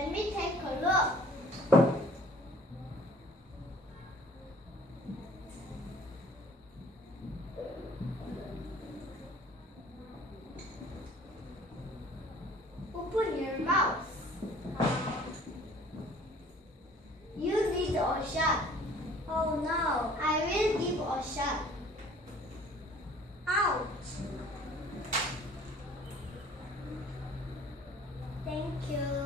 Let me take a look. Open your mouth. You need a shot. Oh no. I will give a shot. Ouch. Thank you.